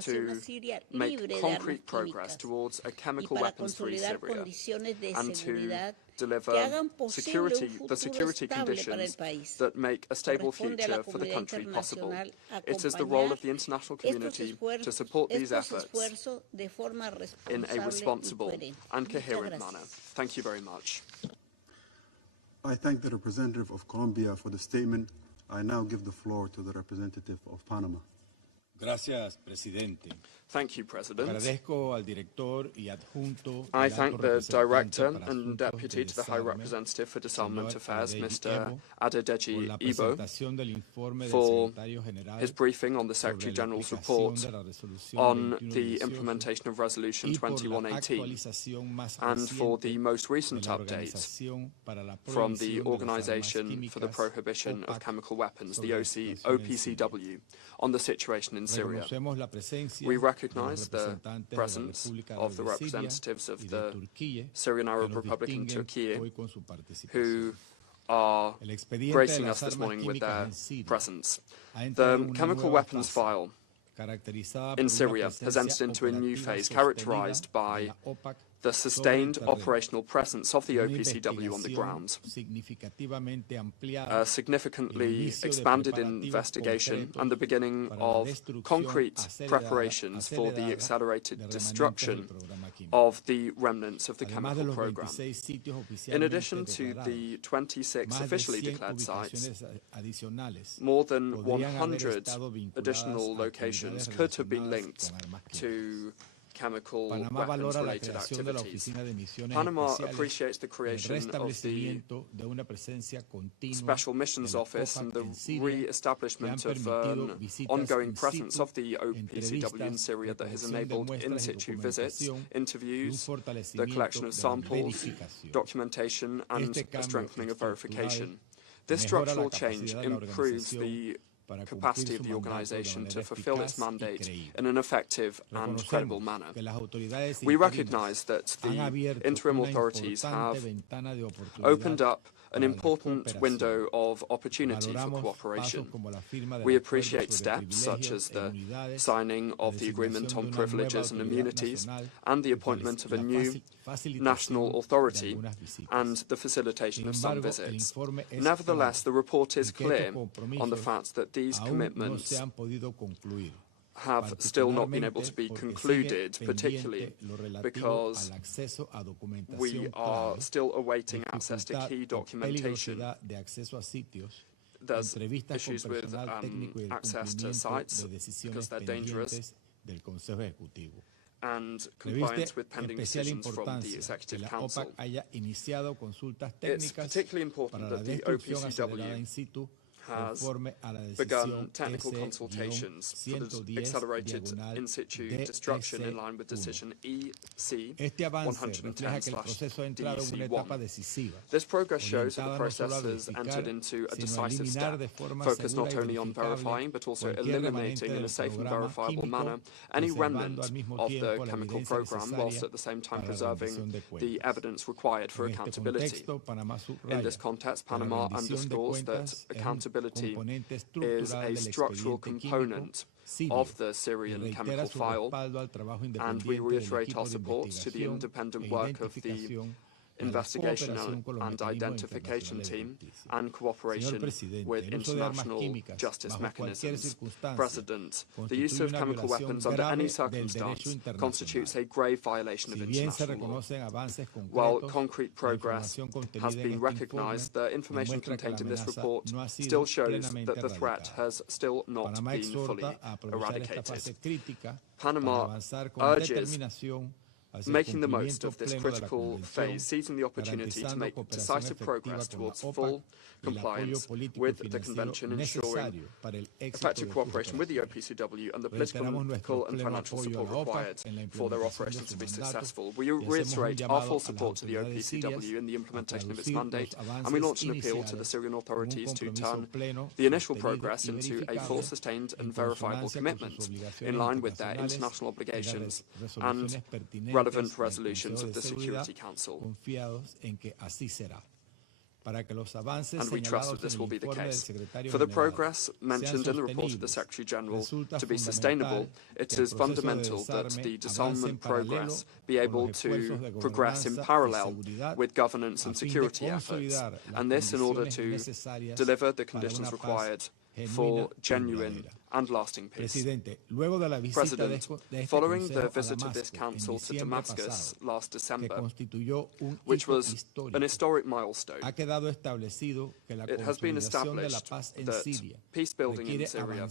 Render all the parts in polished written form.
to make concrete progress towards a chemical weapons-free Syria and to deliver the security conditions that make a stable future for the country possible. It is the role of the international community to support these efforts in a responsible and coherent manner. Thank you very much. I thank the representative of Colombia for the statement. I now give the floor to the representative of Panama. Gracias, presidente. Thank you, President. Agradezco al director y adjunto I thank the Director and Deputy to the High Representative for Disarmament Affairs, Mr. Adedeji Ibo, for his briefing on the Secretary General's report on the implementation of Resolution 2118 and for the most recent updates from the Organization for the Prohibition of Chemical Weapons, the OPCW, on the situation in Syria. We recognize the presence of the representatives of the Syrian Arab Republic and Turkey, who are gracing us this morning with their presence. The chemical weapons file in Syria has entered into a new phase characterized by the sustained operational presence of the OPCW on the ground, a significantly expanded investigation, and the beginning of concrete preparations for the accelerated destruction of the remnants of the chemical program. In addition to the 26 officially declared sites, more than 100 additional locations could have been linked to chemical weapons-related activities. Panama appreciates the creation of the Special Missions Office and the re-establishment of an ongoing presence of the OPCW in Syria that has enabled in-situ visits, interviews, the collection of samples, documentation, and a strengthening of verification. This structural change improves the capacity of the organization to fulfill its mandate in an effective and credible manner. We recognize that the interim authorities have opened up an important window of opportunity for cooperation. We appreciate steps such as the signing of the Agreement on Privileges and Immunities and the appointment of a new national authority and the facilitation of some visits. Nevertheless, the report is clear on the fact that these commitments have still not been able to be concluded, particularly because we are still awaiting access to key documentation. There's issues with access to sites because they're dangerous, and compliance with pending decisions from the Executive Council. It's particularly important that the OPCW has begun technical consultations for the accelerated in-situ destruction in line with decision EC 110/DEC1. This progress shows that the process has entered into a decisive step, focused not only on verifying but also eliminating in a safe and verifiable manner any remnant of the chemical program, whilst at the same time preserving the evidence required for accountability. In this context, Panama underscores that accountability is a structural component of the Syrian chemical file, and we reiterate our support to the independent work of the investigation and identification team and cooperation with international justice mechanisms. President, the use of chemical weapons under any circumstance constitutes a grave violation of international law. While concrete progress has been recognized, the information contained in this report still shows that the threat has still not been fully eradicated. Panama urges making the most of this critical phase, seizing the opportunity to make decisive progress towards full compliance with the Convention, ensuring effective cooperation with the OPCW and the political and financial support required for their operations to be successful. We reiterate our full support to the OPCW in the implementation of its mandate, and we launch an appeal to the Syrian authorities to turn the initial progress into a full, sustained and verifiable commitment in line with their international obligations and relevant resolutions of the Security Council. and we trust that this will be the case. For the progress mentioned in the report of the Secretary-General to be sustainable, it is fundamental that the disarmament progress be able to progress in parallel with governance and security efforts, and this in order to deliver the conditions required for genuine and lasting peace. President, following the visit of this Council to Damascus last December, which was an historic milestone, it has been established that peace-building in Syria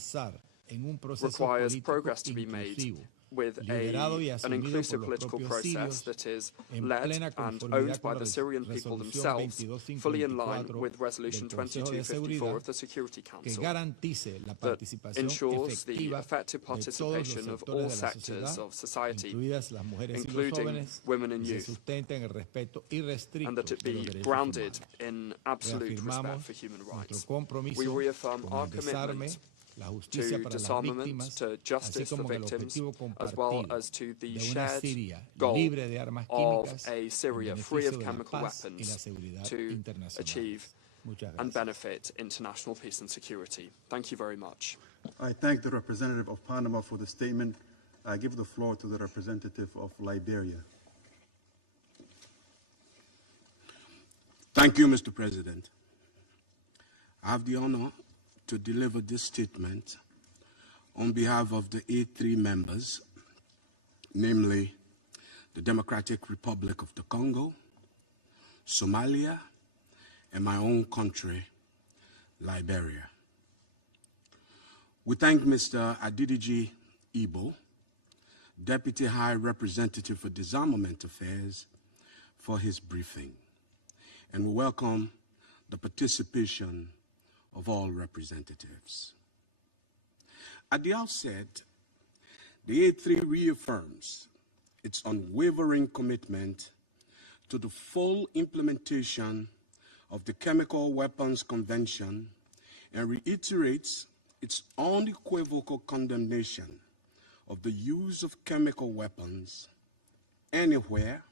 requires progress to be made with an inclusive political process that is led and owned by the Syrian people themselves, fully in line with Resolution 2254 of the Security Council, that ensures the effective participation of all sectors of society, including women and youth, and that it be grounded in absolute respect for human rights. We reaffirm our commitment to disarmament, to justice for victims, as well as to the shared goal of a Syria free of chemical weapons to achieve and benefit international peace and security. Thank you very much. I thank the representative of Panama for the statement. I give the floor to the representative of Liberia. Thank you, Mr. President. I have the honor to deliver this statement on behalf of the A3 members, namely the Democratic Republic of the Congo, Somalia, and my own country, Liberia. We thank Mr. Adidiji Ibo, Deputy High Representative for Disarmament Affairs, for his briefing, and we welcome the participation of all representatives. At the outset, the A3 reaffirms its unwavering commitment to the full implementation of the Chemical Weapons Convention and reiterates its unequivocal condemnation of the use of chemical weapons anywhere,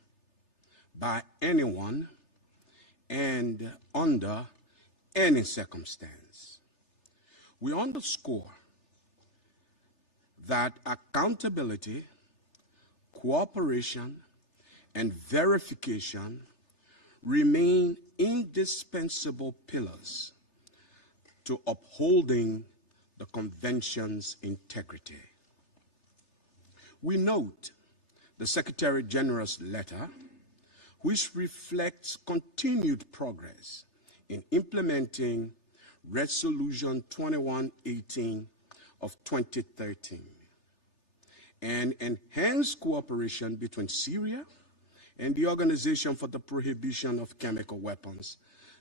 by anyone, and under any circumstance. We underscore that accountability, cooperation, and verification remain indispensable pillars to upholding the Convention's integrity. We note the Secretary General's letter, which reflects continued progress in implementing Resolution 2118 of 2013 and enhanced cooperation between Syria and the Organization for the Prohibition of Chemical Weapons,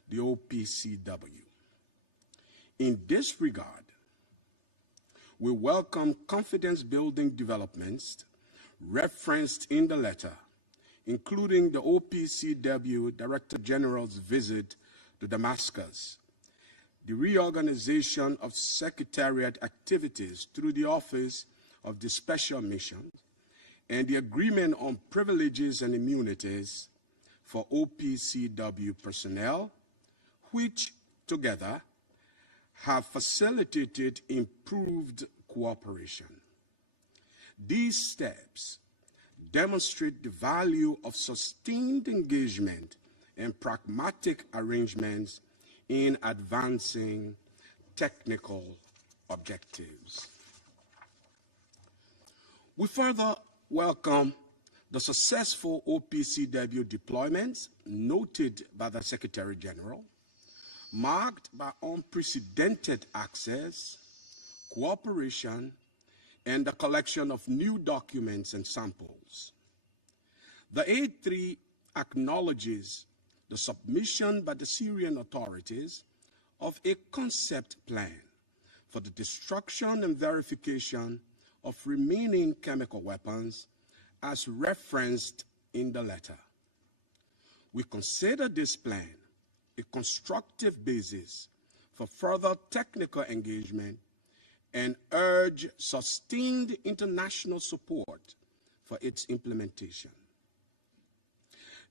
the OPCW. In this regard, we welcome confidence-building developments referenced in the letter, including the OPCW Director General's visit to Damascus, the reorganization of Secretariat activities through the Office of the Special Mission, and the agreement on privileges and immunities for OPCW personnel, which together have facilitated improved cooperation. These steps demonstrate the value of sustained engagement and pragmatic arrangements in advancing technical objectives. We further welcome the successful OPCW deployments noted by the Secretary General, marked by unprecedented access, cooperation, and the collection of new documents and samples. The A3 acknowledges the submission by the Syrian authorities of a concept plan for the destruction and verification of remaining chemical weapons as referenced in the letter. We consider this plan a constructive basis for further technical engagement and urge sustained international support for its implementation.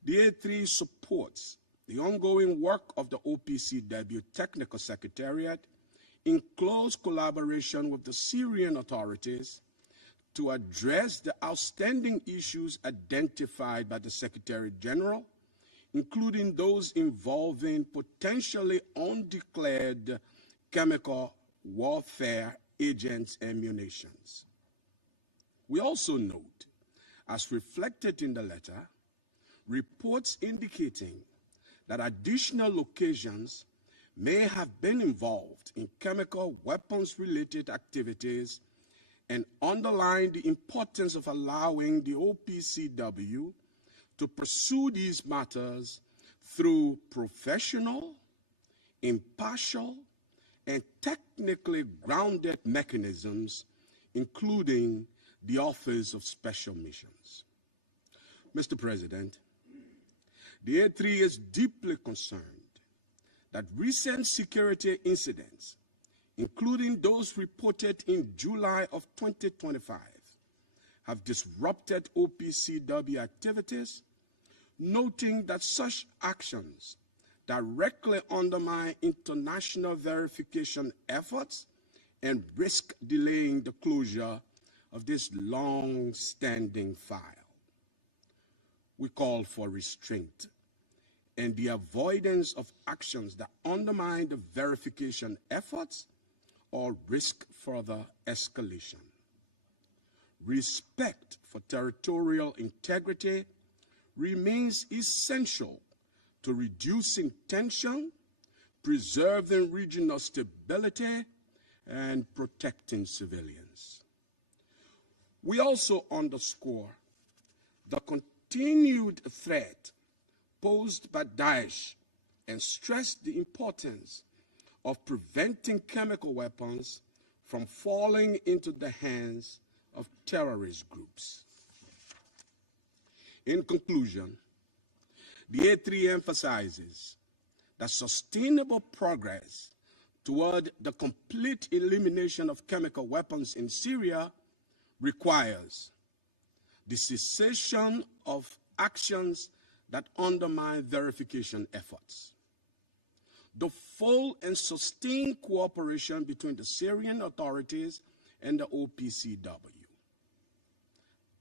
The A3 supports the ongoing work of the OPCW Technical Secretariat in close collaboration with the Syrian authorities to address the outstanding issues identified by the Secretary General, including those involving potentially undeclared chemical warfare agents and munitions. We also note, as reflected in the letter, reports indicating that additional locations may have been involved in chemical weapons-related activities and underline the importance of allowing the OPCW to pursue these matters through professional, impartial, and technically grounded mechanisms, including the Office of Special Missions. Mr. President, the A3 is deeply concerned that recent security incidents, including those reported in July of 2025, have disrupted OPCW activities, noting that such actions directly undermine international verification efforts and risk delaying the closure of this long-standing file. We call for restraint and the avoidance of actions that undermine the verification efforts or risk further escalation. Respect for territorial integrity remains essential to reducing tension, preserving regional stability, and protecting civilians. We also underscore the continued threat posed by Daesh and stress the importance of preventing chemical weapons from falling into the hands of terrorist groups. In conclusion, the A3 emphasizes that sustainable progress toward the complete elimination of chemical weapons in Syria requires the cessation of actions that undermine verification efforts, the full and sustained cooperation between the Syrian authorities and the OPCW,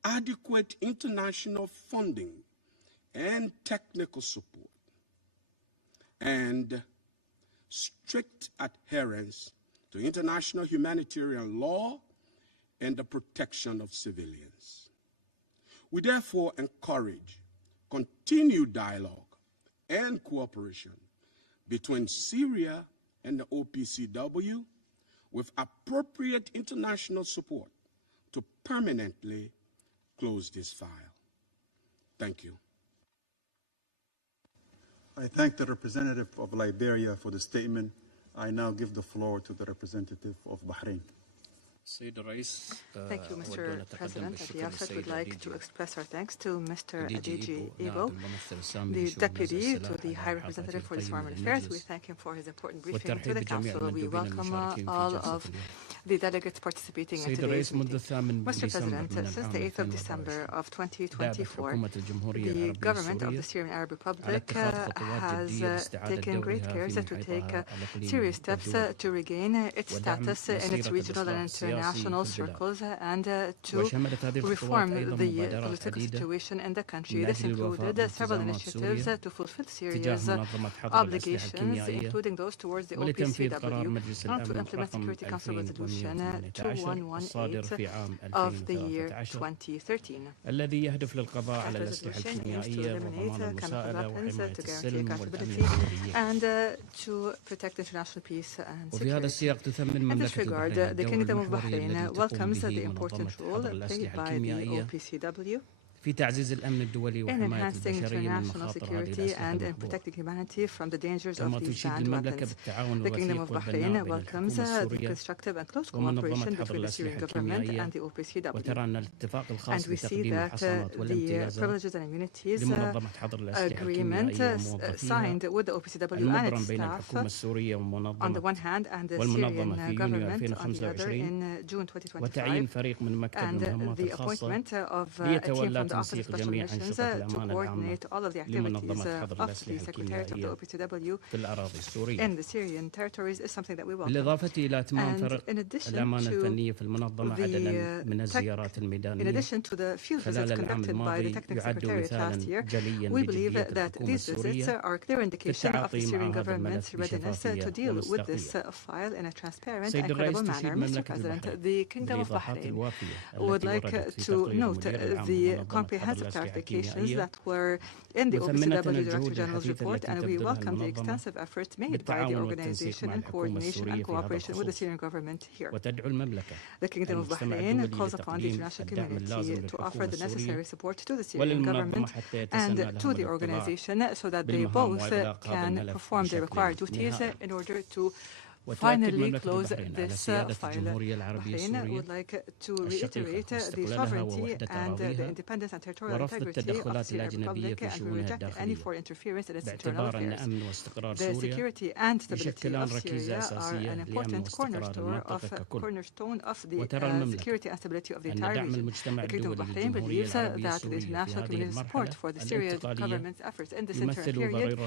adequate international funding and technical support, and strict adherence to international humanitarian law and the protection of civilians. We therefore encourage continued dialogue and cooperation between Syria and the OPCW with appropriate international support to permanently close this file. Thank you. I thank the representative of Liberia for the statement. I now give the floor to the representative of Bahrain. Thank you, Mr. President. At the outset, we'd like to express our thanks to Mr. Adiji Ibo, the Deputy to the High Representative for Foreign Affairs. We thank him for his important briefing to the Council. We welcome all of the delegates participating in today's meeting. Mr. President, since the 8th of December of 2024, the government of the Syrian Arab Republic has taken great care to take serious steps to regain its status in its regional and international circles and to reform the political situation in the country. This included several initiatives to fulfill Syria's obligations, including those towards the OPCW, and to implement Security Council Resolution 2118 of the year 2013. This resolution aims to eliminate chemical weapons, to guarantee accountability, and to protect international peace and security. In this regard, the Kingdom of Bahrain welcomes the important role played by the OPCW in enhancing international security and in protecting humanity from the dangers of these banned weapons. The Kingdom of Bahrain welcomes the constructive and close cooperation between the Syrian government and the OPCW. And we see that the Privileges and Immunities Agreement signed with the OPCW and its staff on the one hand and the Syrian government on the other in June 2025, and the appointment of a team from the Office of Special Missions to coordinate all of the activities of the Secretariat of the OPCW in the Syrian territories is something that we welcome. And in addition to the field visits conducted by the Technical Secretariat last year, we believe that these visits are a clear indication of the Syrian government's readiness to deal with this file in a transparent and credible manner. Mr. President, the Kingdom of Bahrain would like to note the comprehensive clarifications that were in the OPCW Director General's report, and we welcome the extensive efforts made by the organization in coordination and cooperation with the Syrian government here. The Kingdom of Bahrain calls upon the international community to offer the necessary support to the Syrian government and to the organization so that they both can perform their required duties in order to finally close this file. Bahrain would like to reiterate the sovereignty and the independence and territorial integrity of the Syrian Republic, and we reject any foreign interference in its internal affairs. The security and stability of Syria are an important cornerstone of the security and stability of the entire region. The Kingdom of Bahrain believes that the international community's support for the Syrian government's efforts in this interim period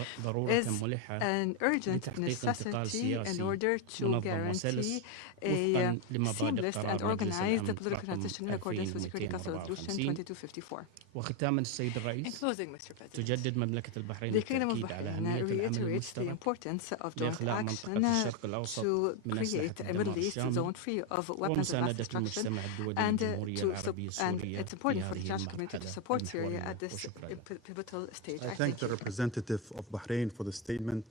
is an urgent necessity in order to guarantee a seamless and organized political transition in accordance with Security Council Resolution 2254. In closing, Mr. President, the Kingdom of Bahrain reiterates the importance of joint action to create a Middle East zone free of weapons of mass destruction, and it's important for the international community to support Syria at this pivotal stage. I thank the representative of Bahrain for the statement.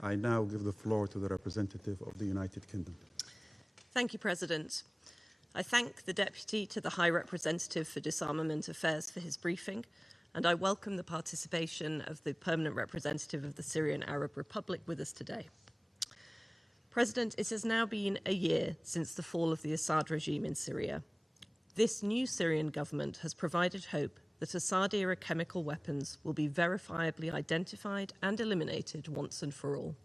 I now give the floor to the representative of the United Kingdom. Thank you, President. I thank the Deputy to the High Representative for Disarmament Affairs for his briefing, and I welcome the participation of the Permanent Representative of the Syrian Arab Republic with us today. President, it has now been a year since the fall of the Assad regime in Syria. This new Syrian government has provided hope that Assad-era chemical weapons will be verifiably identified and eliminated once and for all.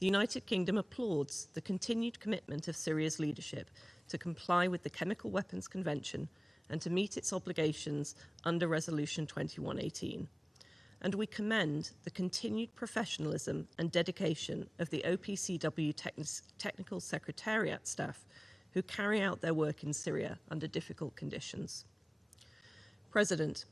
The United Kingdom applauds the continued commitment of Syria's leadership to comply with the Chemical Weapons Convention and to meet its obligations under Resolution 2118. And we commend the continued professionalism and dedication of the OPCW Technical Secretariat staff who carry out their work in Syria under difficult conditions. President,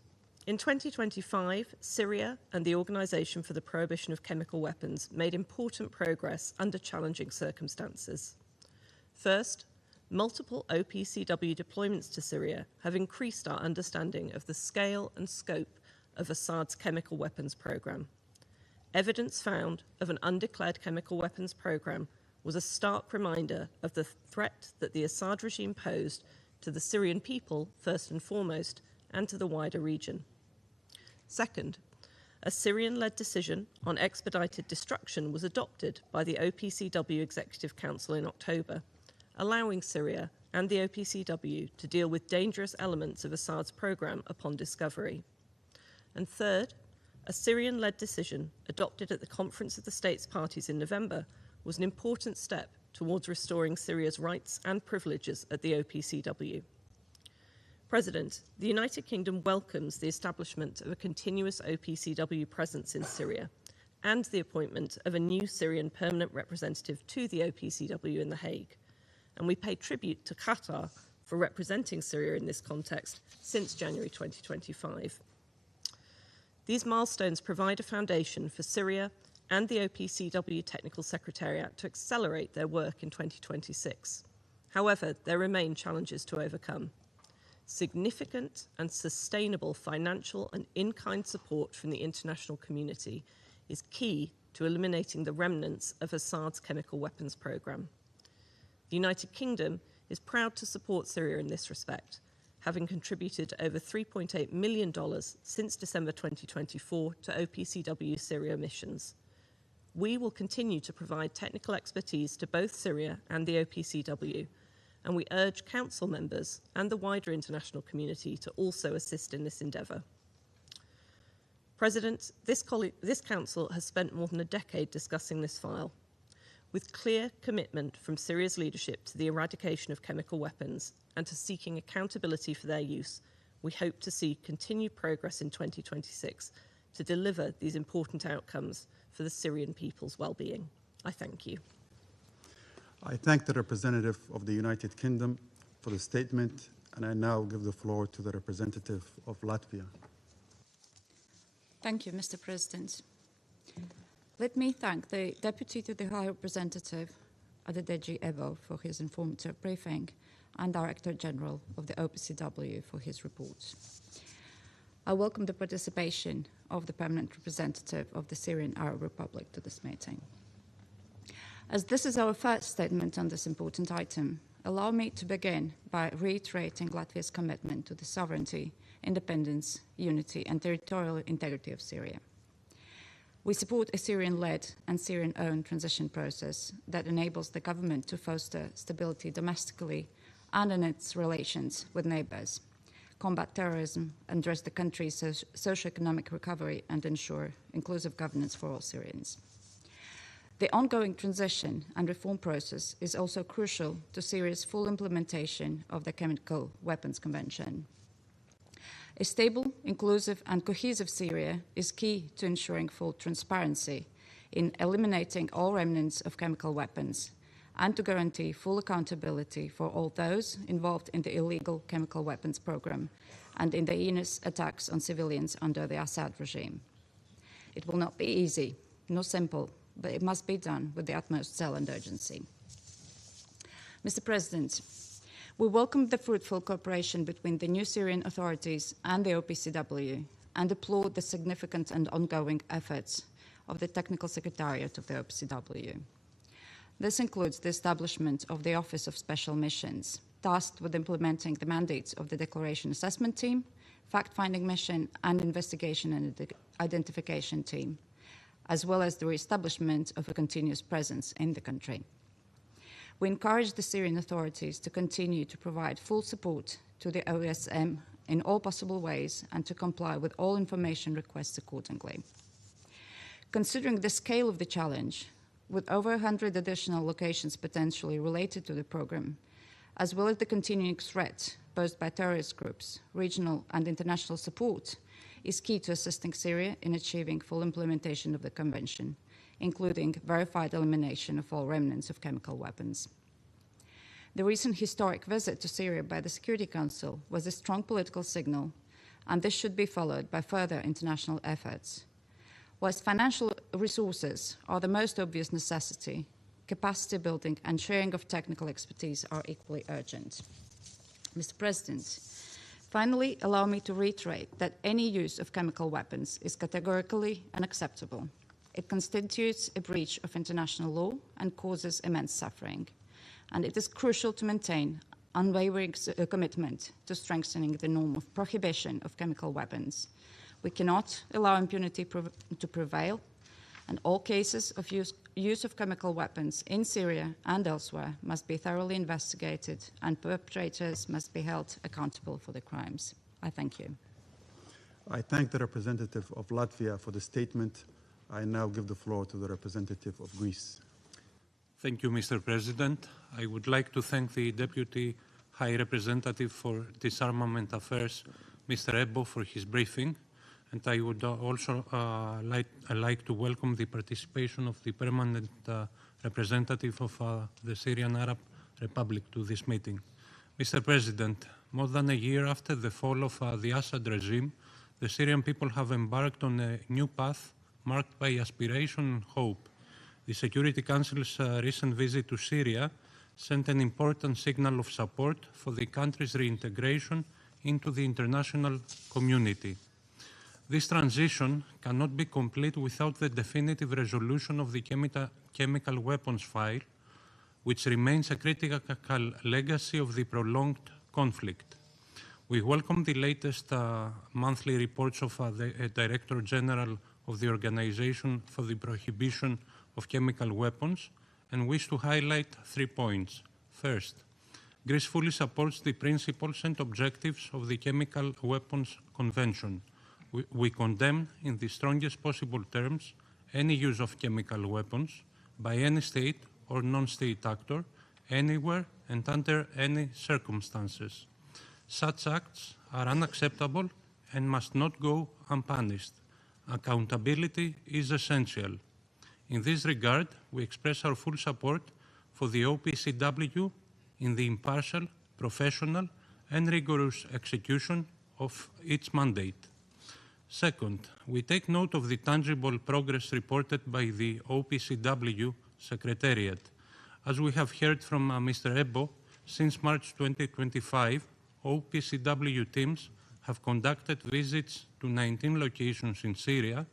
in 2025, Syria and the Organization for the Prohibition of Chemical Weapons made important progress under challenging circumstances. First, multiple OPCW deployments to Syria have increased our understanding of the scale and scope of Assad's chemical weapons program. Evidence found of an undeclared chemical weapons program was a stark reminder of the threat that the Assad regime posed to the Syrian people, first and foremost, and to the wider region. Second, a Syrian-led decision on expedited destruction was adopted by the OPCW Executive Council in October, allowing Syria and the OPCW to deal with dangerous elements of Assad's program upon discovery. And third, a Syrian-led decision adopted at the Conference of the States Parties in November was an important step towards restoring Syria's rights and privileges at the OPCW. President, the United Kingdom welcomes the establishment of a continuous OPCW presence in Syria and the appointment of a new Syrian permanent representative to the OPCW in The Hague. And we pay tribute to Qatar for representing Syria in this context since January 2025. These milestones provide a foundation for Syria and the OPCW Technical Secretariat to accelerate their work in 2026. However, there remain challenges to overcome. Significant and sustainable financial and in-kind support from the international community is key to eliminating the remnants of Assad's chemical weapons program. The United Kingdom is proud to support Syria in this respect, having contributed over $3.8 million since December 2024 to OPCW Syria missions. We will continue to provide technical expertise to both Syria and the OPCW, and we urge Council members and the wider international community to also assist in this endeavour. President, this Council has spent more than a decade discussing this file. With clear commitment from Syria's leadership to the eradication of chemical weapons and to seeking accountability for their use, We hope to see continued progress in 2026 to deliver these important outcomes for the Syrian people's well-being. I thank you. I thank the representative of the United Kingdom for the statement, and I now give the floor to the representative of Latvia. Thank you, Mr. President. Let me thank the Deputy to the High Representative, Adedeji Ebo, for his informative briefing, and Director General of the OPCW for his reports. I welcome the participation of the Permanent Representative of the Syrian Arab Republic to this meeting. As this is our first statement on this important item, allow me to begin by reiterating Latvia's commitment to the sovereignty, independence, unity, and territorial integrity of Syria. We support a Syrian-led and Syrian-owned transition process that enables the government to foster stability domestically and in its relations with neighbors, combat terrorism, address the country's socio-economic recovery, and ensure inclusive governance for all Syrians. The ongoing transition and reform process is also crucial to Syria's full implementation of the Chemical Weapons Convention. A stable, inclusive, and cohesive Syria is key to ensuring full transparency in eliminating all remnants of chemical weapons and to guarantee full accountability for all those involved in the illegal chemical weapons program and in the heinous attacks on civilians under the Assad regime. It will not be easy, nor simple, but it must be done with the utmost zeal and urgency. Mr. President, we welcome the fruitful cooperation between the new Syrian authorities and the OPCW and applaud the significant and ongoing efforts of the Technical Secretariat of the OPCW. This includes the establishment of the Office of Special Missions, tasked with implementing the mandates of the Declaration Assessment Team, Fact-Finding Mission, and Investigation and Identification Team, as well as the re-establishment of a continuous presence in the country. We encourage the Syrian authorities to continue to provide full support to the OSM in all possible ways and to comply with all information requests accordingly. Considering the scale of the challenge, with over 100 additional locations potentially related to the program, as well as the continuing threat posed by terrorist groups, regional and international support is key to assisting Syria in achieving full implementation of the Convention, including verified elimination of all remnants of chemical weapons. The recent historic visit to Syria by the Security Council was a strong political signal, and this should be followed by further international efforts. Whilst financial resources are the most obvious necessity, capacity building and sharing of technical expertise are equally urgent. Mr. President, finally, allow me to reiterate that any use of chemical weapons is categorically unacceptable. It constitutes a breach of international law and causes immense suffering. And it is crucial to maintain unwavering commitment to strengthening the norm of prohibition of chemical weapons. We cannot allow impunity to prevail, and all cases of use of chemical weapons in Syria and elsewhere must be thoroughly investigated, and perpetrators must be held accountable for the crimes. I thank you. I thank the representative of Latvia for the statement. I now give the floor to the representative of Greece. Thank you, Mr. President. I would like to thank the Deputy High Representative for Disarmament Affairs, Mr. Ebo, for his briefing. And I would also like to welcome the participation of the Permanent Representative of the Syrian Arab Republic to this meeting. Mr. President, more than a year after the fall of the Assad regime, the Syrian people have embarked on a new path marked by aspiration and hope. The Security Council's recent visit to Syria sent an important signal of support for the country's reintegration into the international community. This transition cannot be complete without the definitive resolution of the chemical weapons file, which remains a critical legacy of the prolonged conflict. We welcome the latest monthly reports of the Director General of the Organization for the Prohibition of Chemical Weapons and wish to highlight 3 points. First, Greece fully supports the principles and objectives of the Chemical Weapons Convention. We condemn in the strongest possible terms any use of chemical weapons by any state or non-state actor, anywhere and under any circumstances. Such acts are unacceptable and must not go unpunished. Accountability is essential. In this regard, we express our full support for the OPCW in the impartial, professional, and rigorous execution of its mandate. Second, we take note of the tangible progress reported by the OPCW Secretariat. As we have heard from Mr. Ebo, since March 2025, OPCW teams have conducted visits to 19 locations in Syria,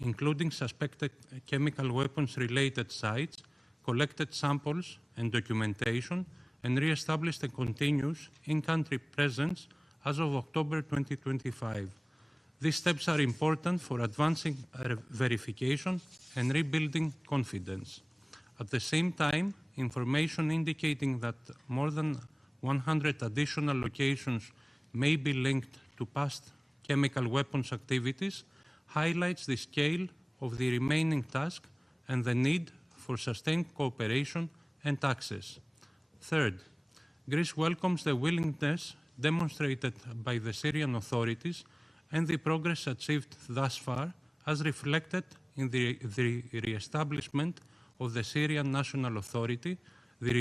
including suspected chemical weapons-related sites, collected samples and documentation, and re-established a continuous in-country presence as of October 2025. These steps are important for advancing verification and rebuilding confidence. At the same time, information indicating that more than 100 additional locations may be linked to past chemical weapons activities highlights the scale of the remaining task and the need for sustained cooperation and access. Third, Greece welcomes the willingness demonstrated by the Syrian authorities and the progress achieved thus far as reflected in the re-establishment of the Syrian National Authority